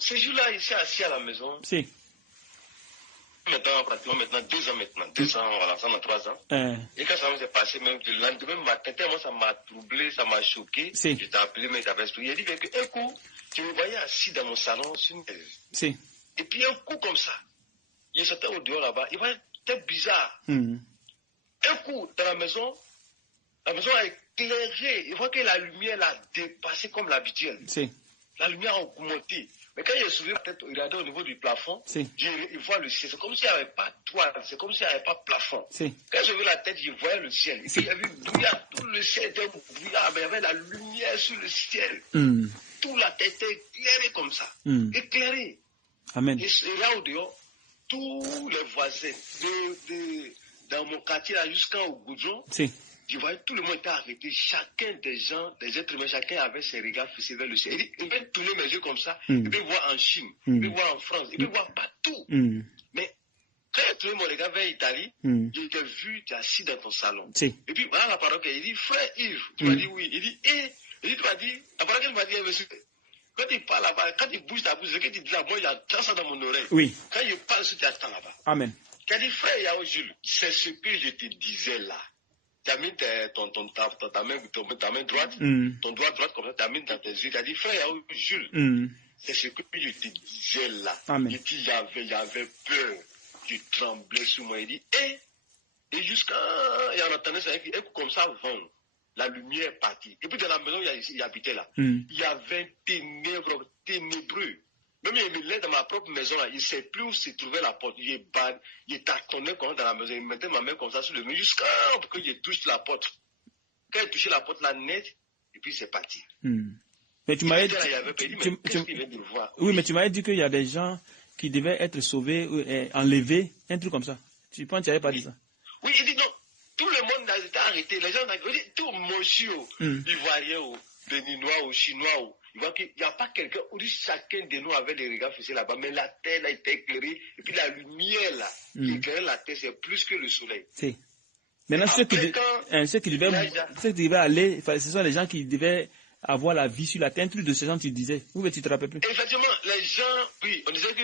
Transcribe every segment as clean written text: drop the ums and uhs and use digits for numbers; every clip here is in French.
ce jour-là, il s'est assis à la maison. Si. Maintenant 2 ans maintenant. 2 ans, voilà, ça en a 3 ans. Et quand ça s'est passé, même le lendemain matin, tellement ça m'a troublé, ça m'a choqué. Si. Je t'ai appelé, mais j'avais expliqué. Il a dit qu'un coup, je me voyais assis dans mon salon sur une chaise. Si. Et puis un coup comme ça, il sortait au dehors là-bas, il voyait c'était bizarre. Un coup, dans la maison a éclairé. Il voit que la lumière a dépassé comme l'habituel. Si. La lumière a augmenté. Mais quand il soulevé la tête, il regardait au niveau du plafond, il voit le ciel. C'est comme s'il n'y avait pas de toile, c'est comme s'il n'y avait pas de plafond. Quand j'ai vu la tête, je voyais le ciel. Et puis il y avait brouillard, tout le ciel était brouillard, mais il y avait la lumière sur le ciel. Tout la tête était éclairée comme ça. Éclairée. Amen. Et là au dehors, tous les voisins dans mon quartier là jusqu'au Goudron, je voyais tout le monde était arrêté, chacun des gens, des êtres humains, chacun avait ses regards fixés vers le ciel. Il peut tourner mes yeux comme ça, il peut voir en Chine, il peut voir en France, il peut voir partout. Mais quand il a tourné mon regard vers l'Italie, je t'ai vu, tu es assis dans ton salon. Et puis voilà la parole qu'il dit, frère Yves, tu m'as dit oui. Il dit, tu m'as dit, la parole qu'il m'a dit, monsieur, quand il parle là-bas, quand il bouge ta bouche, ce que tu dis là, moi, il y a ça dans mon oreille. Oui. Quand il parle, tu attends là-bas. Amen. Il a dit, frère Yao Jules, c'est ce que je te disais là. Tu as mis ta main droite, ton doigt droite comme ça, tu as mis dans tes yeux. Tu as dit, frère Yao Jules, c'est ce que je te disais là. Amen. Et puis j'avais peur, je tremblais sur moi. Il dit, et jusqu'à, et on entendait ça, et comme ça, vent. La lumière est partie. Et puis dans la maison où il habitait là, il y avait un ténébreux. Même il me lève dans ma propre maison là, il ne sait plus où se trouvait la porte. Il tâtonnait comme dans la maison, il mettait ma main comme ça sur le mur jusqu'à ce que je touche la porte. Quand il touchait la porte là net, et puis c'est parti. Mais tu m'avais dit, mais tu m'avais dit qu'il y a des gens qui devaient être sauvés, enlevés, un truc comme ça. Tu penses que tu n'avais pas dit ça? Oui, il dit non. Tout le monde a été arrêté. Les gens ont dit, tout monsieur, Ivoirien, Béninois, Chinois, il voit qu'il n'y a pas quelqu'un où chacun de nous avait des regards fixés là-bas, mais la terre là était éclairée, et puis la lumière là, qui éclairait la terre, c'est plus que le soleil. Si. Maintenant, ceux qui devaient aller, ce sont les gens qui devaient avoir la vie sur la terre, un truc de ces gens, tu disais. Où tu te rappelles plus? Effectivement, les gens, oui, on disait que,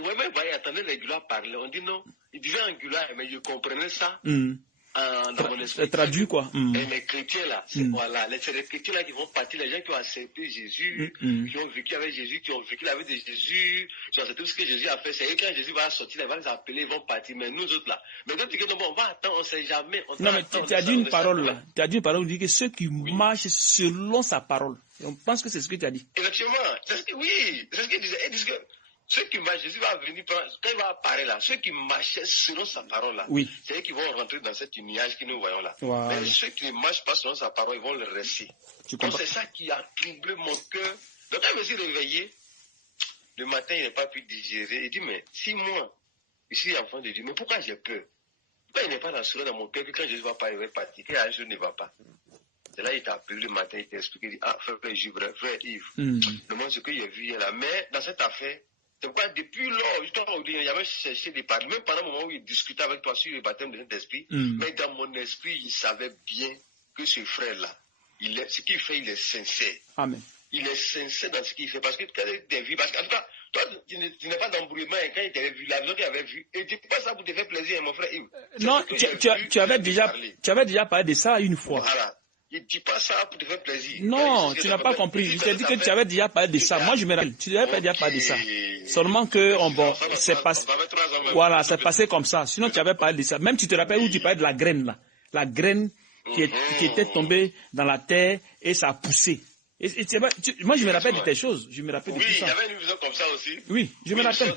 ouais, mais voyez, attendez les Gula parler. On dit non, il disait en Gula, mais je comprenais ça. Dans mon esprit. Traduit quoi. Et les chrétiens là, voilà, c'est les chrétiens là qui vont partir, les gens qui ont accepté Jésus, qui ont vécu avec Jésus, qui ont vécu la vie de Jésus, qui ont accepté tout ce que Jésus a fait. C'est eux quand Jésus va sortir, il va les appeler, ils vont partir. Mais nous autres là, mais d'autres disent que non, on va attendre, on ne sait jamais. Non mais tu as dit une parole là. Tu as dit une parole, tu dis que ceux qui marchent selon sa parole. Et on pense que c'est ce que tu as dit. Effectivement, c'est ce qu'il disait. Ils disent que ceux qui marchent, Jésus va venir, quand il va apparaître là, ceux qui marchaient selon sa parole là, c'est eux qui vont rentrer dans cet nuage que nous voyons là. Mais ceux qui ne marchent pas selon sa parole, ils vont le rester. Donc c'est ça qui a troublé mon cœur. Donc quand je me suis réveillé, le matin, il n'a pas pu digérer. Il dit, mais si moi, je suis enfant de Dieu, mais pourquoi j'ai peur? Pourquoi il n'est pas dans mon cœur que quand Jésus va parler, il va partir, qu'un jour ne va pas? C'est là il t'a appelé le matin, il t'a expliqué, il dit, ah, frère Yves, le monde ce que j'ai vu là. Mais dans cette affaire, c'est pourquoi depuis lors, il avait cherché des parler, même pendant le moment où il discutait avec toi sur le baptême de Saint-Esprit, mais dans mon esprit, il savait bien que ce frère-là, ce qu'il fait, il est sincère. Amen. Il est sincère dans ce qu'il fait, parce que quand il t'a vu, parce qu'en tout cas, toi, tu n'es pas d'embrouillement, et quand il t'avait vu, la vision qu'il avait vue, et dis pas ça pour te faire plaisir, mon frère Yves. Non, tu avais déjà parlé de ça une fois. Voilà. Il ne dit pas ça pour te faire plaisir. Non, tu n'as pas compris. Je t'ai dit que tu avais déjà parlé de ça. Moi, je me rappelle. Tu n'avais pas déjà parlé de ça. Seulement que, c'est passé. Voilà, c'est passé comme ça. Sinon, tu avais parlé de ça. Même tu te rappelles où tu parlais de la graine, là. La graine qui était tombée dans la terre et ça a poussé. Moi, je me rappelle de tes choses. Je me rappelle de tout ça. Oui, il y avait une vision comme ça aussi. Oui, je me rappelle.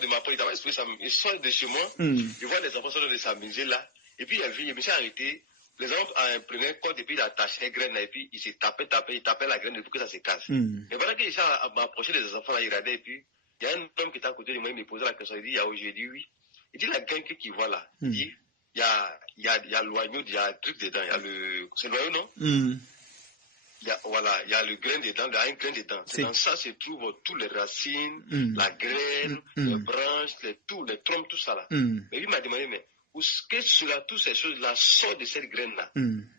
Il sort de chez moi. Il voit les enfants sortir de sa musée là. Et puis, il me s'est arrêté. Les gens prenaient un code et puis ils attachaient la graine et puis ils se tapaient la graine pour que ça se casse. Et voilà que j'ai approché des enfants là, ils regardaient et puis il y a un homme qui était à côté de moi, il me posait la question, il dit, j'ai dit oui. Il dit la graine qu'il voit là, il dit, il y a l'oignon, il y a un truc dedans, il y a c'est l'oignon non? Il y a le grain dedans, il y a un grain dedans. Dans ça se trouvent toutes les racines, la graine, les branches, les troncs, tout ça là. Mais lui m'a demandé, mais que cela, toutes ces choses-là sortent de cette graine-là.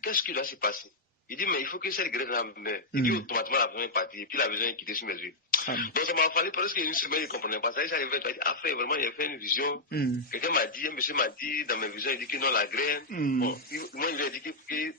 Qu'est-ce qui va se passer? Il dit, mais il faut que cette graine-là meure. Il dit automatiquement la première partie, et puis la vision est quittée sur mes yeux. Donc ça m'a fallu presque une semaine, je ne comprenais pas ça. Et j'arrivais à dire, ah frère, vraiment, il a fait une vision. Quelqu'un m'a dit, un monsieur m'a dit, dans mes visions, il dit que non, la graine, bon, moi il lui a dit que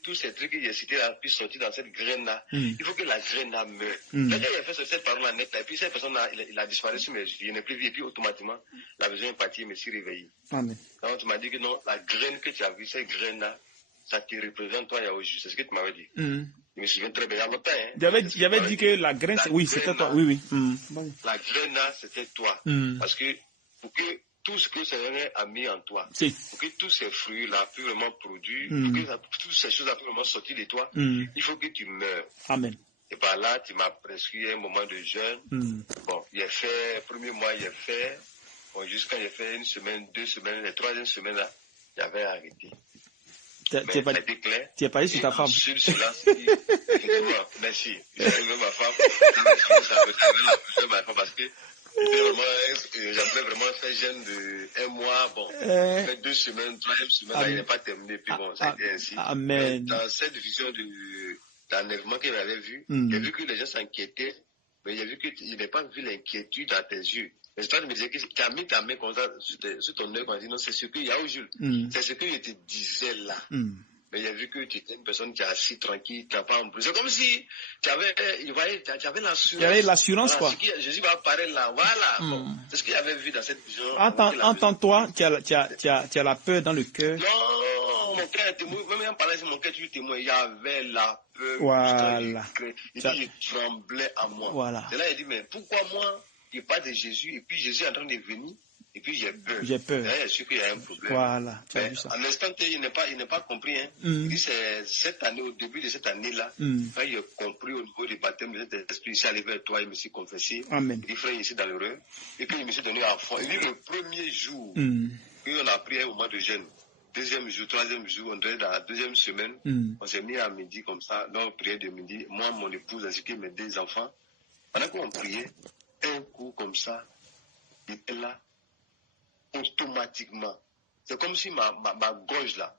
tous ces trucs qu'il a cités là, puissent sortir dans cette graine-là. Il faut que la graine-là meure. Quand il a fait cette parole-là net, et puis cette personne-là, il a disparu sur mes yeux, il n'est plus vu, et puis automatiquement, la vision est partie, je me suis réveillé. Amen. Donc tu m'as dit que non, la graine que tu as vue, cette graine-là, ça te représente toi, Yaoju. C'est ce que tu m'avais dit. Je me souviens très bien, il y a longtemps. Hein. J'avais dit que la graine, oui, c'était toi. Oui. La graine là, c'était toi. Parce que pour que tout ce que le Seigneur a mis en toi, pour que tous ces fruits-là puissent vraiment produire, pour que toutes ces choses-là puissent vraiment sortir de toi, il faut que tu meurs. Amen. Et par là, tu m'as prescrit un moment de jeûne. Bon, il a fait, premier mois, il a fait, bon, jusqu'à il a fait une semaine, 2 semaines, la 3e semaine là, j'avais arrêté. Tu n'es pas allé sur ta femme. Sur cela, effectivement, merci. J'ai arrivé ma femme, parce que j'avais vraiment fait jeûne de 1 mois, bon, fait 2 semaines, 3e semaine, là, il n'est pas terminé, puis bon, c'était ainsi. Amen. Dans cette vision d'enlèvement qu'il avait vu, j'ai vu que les gens s'inquiétaient, mais j'ai vu qu'il n'a pas vu l'inquiétude dans tes yeux. Mais c'est toi qui me disais que tu as mis ta main comme ça sur ton œil, quand dit non, c'est ce qu'il y a au Jules. C'est ce que je te disais là. Mais j'ai vu que tu étais une personne qui est assise tranquille, tu n'as pas embrouillé. C'est comme si tu avais l'assurance. Il y avait l'assurance, voilà, quoi. Jésus va apparaître là, voilà. Bon, c'est ce qu'il avait vu dans cette vision. Entends-toi, tu as la peur dans le cœur. Non, mon cœur est témoin. Même en parlant de mon cœur, tu es témoin. Il y avait la peur. Voilà. Il dit, il tremblait à moi. Voilà. C'est là, il dit, mais pourquoi moi? Il parle de Jésus, et puis Jésus est en train de venir, et puis j'ai peur. J'ai peur. Je suis sûr qu'il y a un problème. Voilà, tu as vu ça. À l'instant T, il n'est pas compris. Hein. Il dit c'est cette année, au début de cette année-là, quand il a compris au niveau du baptême de cet esprit, il s'est arrivé à toi, il me s'est confessé. Amen. Il dit, frère, ici dans l'heureux, et puis il me s'est donné à fond. Il dit, le premier jour, qu'on a pris un moment de jeûne, 2e jour, 3e jour, on était dans la 2e semaine, on s'est mis à midi comme ça, dans la prière de midi, moi, mon épouse, ainsi que mes 2 enfants, pendant qu'on priait, un coup comme ça, il était là, automatiquement. C'est comme si ma gorge là,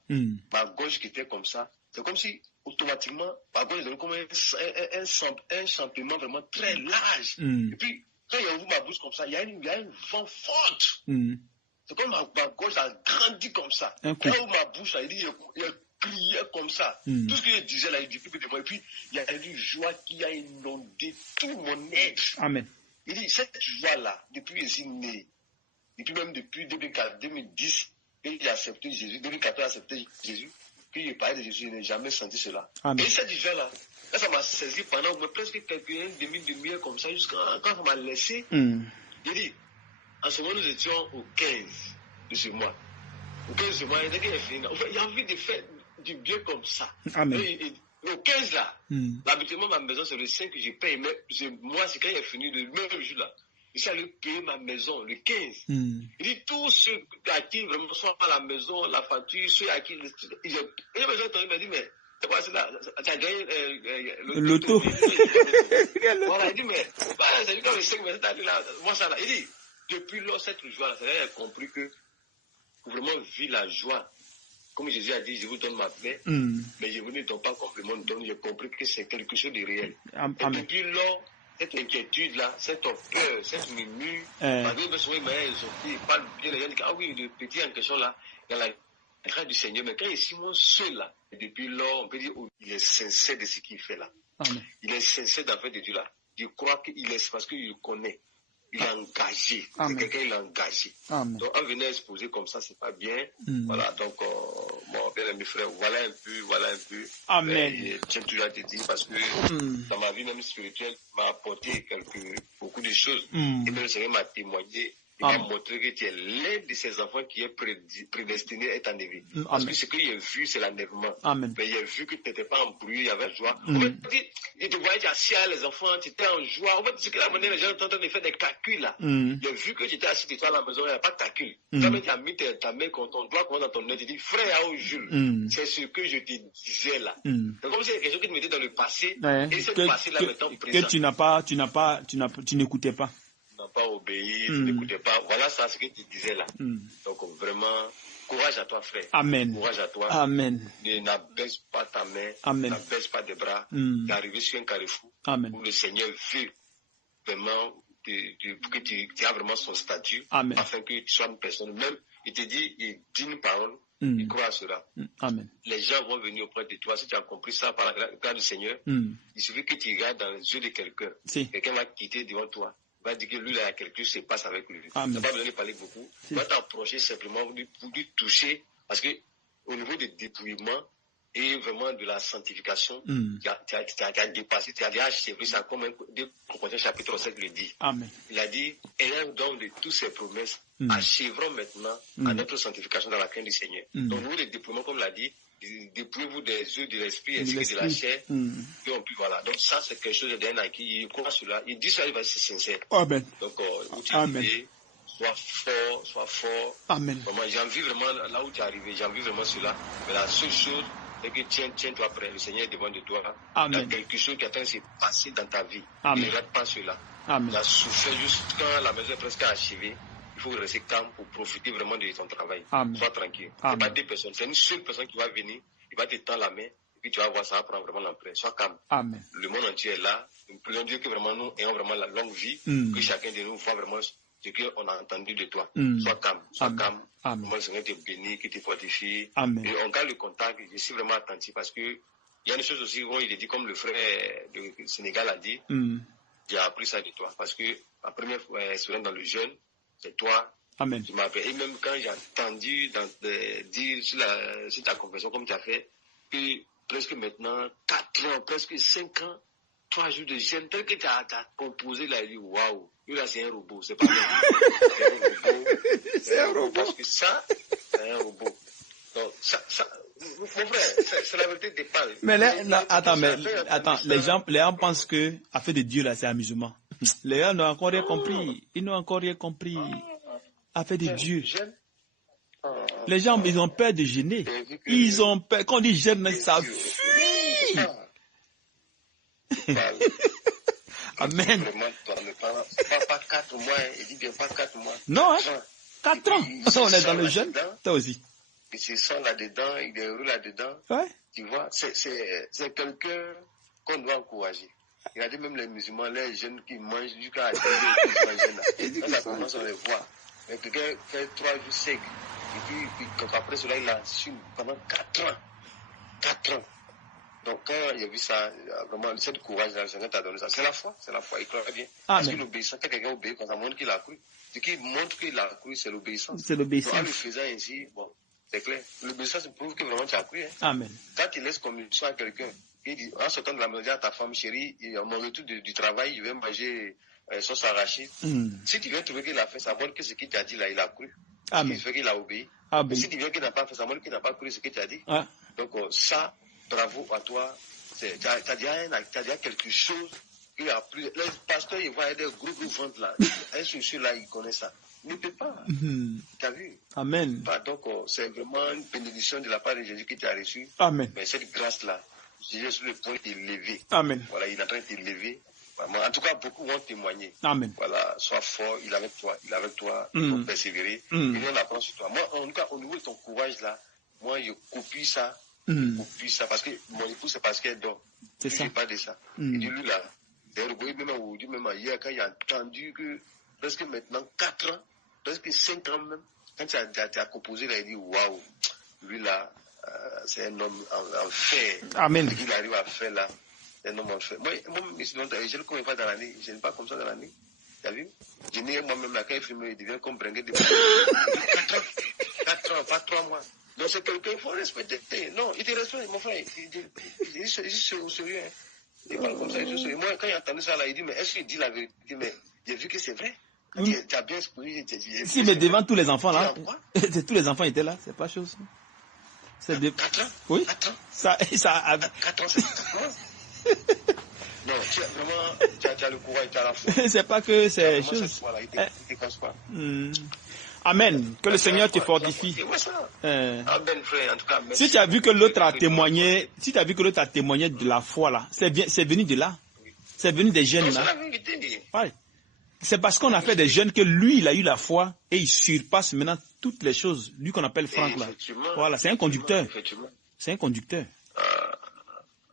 ma gorge qui était comme ça, c'est comme si automatiquement, ma gorge était comme un champignon vraiment très large. Et puis, quand il ouvre ma bouche comme ça, il y a une vent forte. C'est comme ma gorge a grandi comme ça. Quand il ouvre ma bouche là, il criait comme ça. Tout ce que je disais là, il dit plus de moi. Et puis, il y a une joie qui a inondé tout mon être. Amen. Il dit, cette joie-là, depuis que je suis né, depuis 2010, qu'il a accepté Jésus, 2014 il a accepté Jésus, qu'il parlait de Jésus, je n'ai jamais senti cela. Amen. Et cette joie-là, ça m'a saisi pendant presque une demi-heure comme ça, jusqu'à quand ça m'a laissé. Il dit, en ce moment, nous étions au 15 de ce mois. Au 15 de ce mois, il a fini. Il a envie de faire du bien comme ça. Amen. Au 15 là, l'habituellement ma maison c'est le 5 que je paye, mais moi c'est quand il est fini le même jour là. Il s'est allé payer ma maison le 15. Il dit tous ceux à qui vraiment sont à la maison, la facture, ceux à qui il m'a dit mais c'est quoi ça? Tu as gagné l'auto. Voilà, il dit mais c'est lui comme le 5 mais cette année là, moi ça là. Il dit depuis lors cette joie là, c'est-à-dire qu'il a compris que pour vraiment vivre la joie. Comme Jésus a dit, je vous donne ma paix, mais je ne vous donne pas complètement, donc j'ai compris que c'est quelque chose de réel. Et depuis lors, cette inquiétude-là, cette peur, cette murmure, parce que souvent, ils parlent bien, les gens disent, ah oui, le petit en question là, il y a la grâce du Seigneur, mais quand il est Simon seul là, et depuis lors, on peut dire, oh, il est sincère de ce qu'il fait là. Amen. Il est sincère d'en fait de Dieu là. Je crois qu'il est, parce qu'il connaît. Il est engagé. C'est quelqu'un qui est engagé. Amen. Donc, en venant exposer comme ça, c'est pas bien. Voilà, donc, mon bien-aimé frère, voilà un peu. Amen. J'aime toujours à te dire parce que dans ma vie même spirituelle, il m'a apporté beaucoup de choses. Et même le Seigneur m'a témoigné. Il m'a montré que tu es l'un de ces enfants qui est prédestiné à être enlevé. Parce que ce que j'ai vu, c'est l'enlèvement. Mais j'ai vu que tu n'étais pas embrouillé, il y avait joie. En fait, il te voyait, tu assis à les enfants, tu étais en joie. En fait, c'est que la monnaie, les gens étaient en train de faire des calculs là. J'ai vu que tu étais assis de toi à la maison, il n'y a pas de calcul. Quand tu as mis ta main contre ton doigt, dans ton nez, tu dis, frère, oh Jules, c'est ce que je te disais là. C'est comme si c'était quelque chose qui te mettait dans le passé. Et ce passé là maintenant présent. Que tu n'écoutais pas. Pas obéi, tu n'écoutais pas. Voilà ça, ce que tu disais là. Donc vraiment, courage à toi, frère. Amen. Courage à toi. Amen. N'abaisse pas ta main. Amen. N'abaisse pas tes bras. D'arriver sur un carrefour où le Seigneur veut vraiment, que tu as vraiment son statut, Amen. afin que tu sois une personne. Même, il te dit, il dit une parole, il croit à cela. Amen. Les gens vont venir auprès de toi. Si tu as compris ça par la grâce du Seigneur, il suffit que tu regardes dans les yeux de quelqu'un. Quelqu'un va quitter devant toi. Il va dire que lui, là, il y a quelque chose qui se passe avec lui. Tu n'as pas besoin de parler beaucoup. Tu vas t'approcher simplement pour lui toucher. Parce que au niveau du dépouillement et vraiment de la sanctification, tu as dépassé, tu as déjà achevé ça comme un Corinthiens chapitre 7 le dit. Amen. Il a dit, ayant donc de toutes ces promesses, achèverons maintenant à notre sanctification dans la crainte du Seigneur. Donc, nous, le dépouillement, comme l'a dit, dépouillez-vous des yeux de l'esprit ainsi que de la chair. Et on peut, voilà. Donc, ça, c'est quelque chose d'un acquis. Il croit cela. Il dit ça, il va être sincère. Amen. Donc, utilisez, sois fort. Amen. Vraiment, j'ai envie vraiment, là où tu es arrivé, j'ai envie vraiment cela. Mais la seule chose, c'est que tiens-toi prêt. Le Seigneur est devant de toi. Amen. Il y a quelque chose qui est en train de se passer dans ta vie. Amen. Ne rate pas cela. Amen. Tu as souffert juste quand la maison est presque achevée. Il faut rester calme pour profiter vraiment de ton travail. Amen. Sois tranquille. Ce n'est pas deux personnes. C'est une seule personne qui va venir. Il va te tendre la main. Et puis tu vas voir, ça va prendre vraiment l'empreinte. Sois calme. Amen. Le monde entier est là. Nous prions Dieu que vraiment nous ayons vraiment la longue vie. Que chacun de nous voit vraiment ce qu'on a entendu de toi. Sois calme. Sois calme. Amen. Le Seigneur te bénit, qu'il te fortifie. Amen. Et on garde le contact. Je suis vraiment attentif parce que il y a des choses aussi où il est dit, comme le frère du Sénégal a dit, j'ai appris ça de toi. Parce que ma première expérience dans le jeûne, c'est toi. Amen. Tu m'as appelé. Et même quand j'ai entendu dire sur ta confession, comme tu as fait, que presque maintenant 4 ans, presque 5 ans, 3 jours de jeûne, tel que tu as composé là, il dit waouh, lui là c'est un robot, c'est pas vrai. C'est un robot. Parce que ça, c'est un robot. Donc, ça, mon frère, c'est la vérité des paroles. Mais là, attends, les gens pensent que, affaire de Dieu là, c'est amusement. Les gens n'ont encore rien compris. Ils n'ont encore rien compris. Affaire de Dieu. Les gens, ils ont peur de jeûner. Ils ont peur. Quand on dit jeûne, ça fuit. Amen. Pas 4 mois, il dit bien pas 4 mois. Non, hein? 4 ans. On est dans le jeûne. Toi aussi. Il se sent là-dedans, il est heureux là-dedans. Ouais. Tu vois, c'est quelqu'un qu'on doit encourager. Regardez même les musulmans, les jeunes qui mangent jusqu'à quand ça commence, on les voit. Mais quelqu'un fait 3 jours secs. Et puis après cela, il assume pendant 4 ans. 4 ans. Donc quand il a vu ça, vraiment, cette courage-là, le Seigneur t'a donné ça. C'est la foi, il croit bien. Parce que l'obéissance, quand quelqu'un obéit, quand ça montre qu'il a cru. Ce qui montre qu'il a cru, c'est l'obéissance. C'est l'obéissance. Donc, en le faisant ainsi, bon, c'est clair. L'obéissance prouve que vraiment tu as cru. Hein. Amen. Quand tu laisses comme une chose à quelqu'un, il dit, en sortant de la maison à ta femme chérie, à mon retour du travail, il va manger sauce arachide. Si tu viens trouver qu'il a fait, ça montre que ce qu'il t'a dit là, il a cru. Amen. Ce qui fait qu'il a obéi. Amen. Si tu viens qu'il n'a pas fait, ça montre qu'il n'a pas cru ce qu'il t'a dit. Ah. Donc ça, bravo à toi. Tu as déjà quelque chose qu'il a plus. Les pasteurs, ils voient des gros ventes là. Un souci là, ils connaissent ça. Il ne peut pas. Tu as vu? Amen. Donc c'est vraiment une bénédiction de la part de Jésus que tu as reçue. Amen. Mais cette grâce-là, Jésus est sur le point de t'élever. Amen. Voilà, il est en train de t'élever. En tout cas, beaucoup vont témoigner. Amen. Voilà, sois fort, il est avec toi, il faut persévérer. Et nous, on apprend sur toi. Moi, en tout cas, au niveau de ton courage là, moi, je copie ça. Parce que mon épouse, c'est parce qu'elle dort. C'est ça. Je ne pas de ça. Il dit, lui là, même aujourd'hui, même hier, quand il a entendu que presque maintenant 4 ans, presque 5 ans même, quand tu as composé là, il dit, waouh, lui là, c'est un homme en fer. Amen. Ce qu'il arrive à faire là, c'est un homme en fer. Moi, je le connais pas dans l'année, je n'ai pas comme ça dans l'année. Tu as vu? Je n'ai moi-même là, quand il fume, il devient comme bringuet de 4 ans, pas 3 mois. Donc c'est quelqu'un qu'il faut respecter. Non, il te respecte, mon frère. Il dit c'est au sérieux. Hein. Il parle comme ça, il dit sérieux. Moi, quand il a entendu ça, là, il dit, mais est-ce qu'il dit la vérité? Mais j'ai vu que c'est vrai. Tu as bien expliqué. Si, mais devant tous les enfants, là, tous les enfants étaient là, c'est pas chose. C'est 4 ans? Oui. 4 ans? Ça 4 ans, c'est 4 ans. Non, tu as le courage, tu as la foi. C'est pas que c'est chose. Il ne dépasse pas. Amen. Que le Seigneur te fortifie. Amen, frère. En tout cas, si tu as vu que l'autre a témoigné, de la foi là, c'est venu de là. C'est venu des jeunes là. Ouais. C'est parce qu'on a fait des jeunes que lui, il a eu la foi et il surpasse maintenant toutes les choses. Lui qu'on appelle Franck là. Voilà, c'est un conducteur. C'est un conducteur.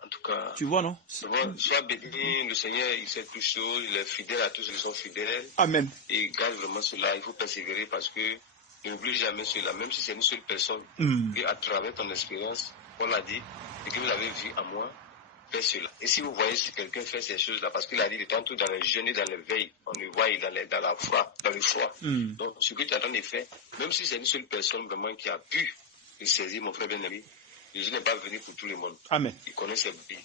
En tout cas, tu vois, non? Sois béni, le Seigneur, il sait toutes choses, il est fidèle à tous ceux qui sont fidèles. Amen. Et il garde vraiment cela, il faut persévérer parce que n'oublie jamais cela, même si c'est une seule personne, et à travers ton expérience, on l'a dit, et que vous avez vu à moi, fais cela. Et si vous voyez si quelqu'un fait ces choses-là, parce qu'il a dit de tantôt dans les jeûnes et dans les veilles, on le voit dans la foi, dans le froid. Donc, ce que tu as en effet, même si c'est une seule personne vraiment qui a pu le saisir, mon frère bien-aimé, Jésus n'est pas venu pour tout le monde. Amen. Il connaît ses brebis.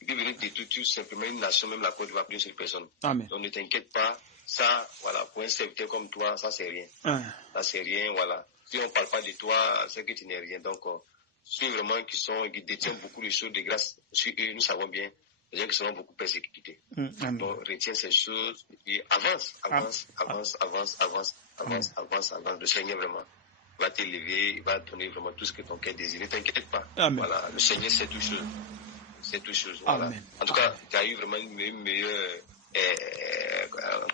Il peut venir détruire tout simplement une nation, même la Côte d'Ivoire, plus une seule personne. Amen. Donc, ne t'inquiète pas. Ça, voilà, pour un serviteur comme toi, ça, c'est rien. Ça, c'est rien, voilà. Si on ne parle pas de toi, c'est que tu n'es rien. Donc, ceux vraiment qui détiennent beaucoup de choses de grâce sur eux, nous savons bien, les gens qui seront beaucoup persécutés. Donc, retiens ces choses et avance. Le Seigneur, vraiment, va t'élever, il va donner vraiment tout ce que ton cœur désire. Ne t'inquiète pas. Voilà, le Seigneur sait toutes choses. C'est toutes choses. Voilà. En tout cas, tu as eu vraiment une meilleure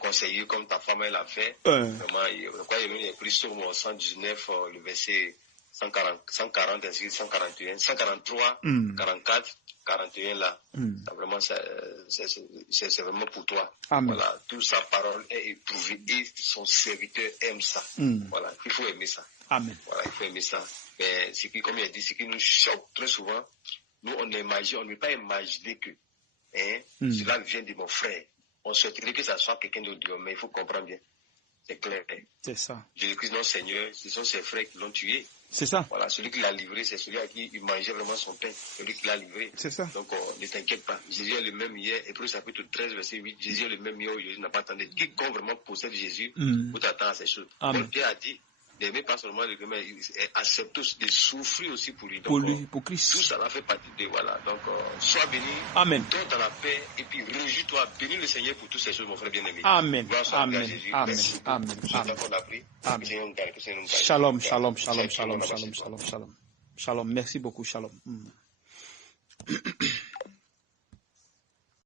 conseiller comme ta femme elle a fait. Vraiment, il a pris sur mon 119, le verset 140, ainsi 141, 143, 44, 41 là. Vraiment, c'est vraiment pour toi. Voilà, toute sa parole est éprouvée et son serviteur aime ça. Voilà, il faut aimer ça. Amen. Voilà, il faut aimer ça. Mais ce qui, comme il a dit, ce qui nous choque très souvent, nous on ne peut pas imaginer que cela vient de mon frère. On souhaiterait que ça soit quelqu'un d'autre, mais il faut comprendre bien. C'est clair. C'est ça. Jésus-Christ, notre Seigneur, ce sont ses frères qui l'ont tué. C'est ça. Voilà, celui qui l'a livré, c'est celui à qui il mangeait vraiment son pain. Celui qui l'a livré. C'est ça. Donc, ne t'inquiète pas. Jésus est le même hier. Hébreux chapitre 13, verset 8. Jésus est le même hier où Jésus n'a pas attendu. Quiconque vraiment possède Jésus, faut t'attendre à ces choses. Paul Pierre a dit, n'aimez pas seulement le mais accepte de souffrir aussi pour lui. Donc, pour lui, pour Christ. Tout ça fait partie de, voilà. Donc, sois béni. Amen. Donne dans la paix et puis réjouis-toi. Bénis le Seigneur pour toutes ces choses, mon frère bien-aimé. Amen. Amen. Amen. Amen. Amen. Shalom, shalom, shalom, shalom, shalom, shalom, shalom. Shalom. Merci beaucoup, shalom.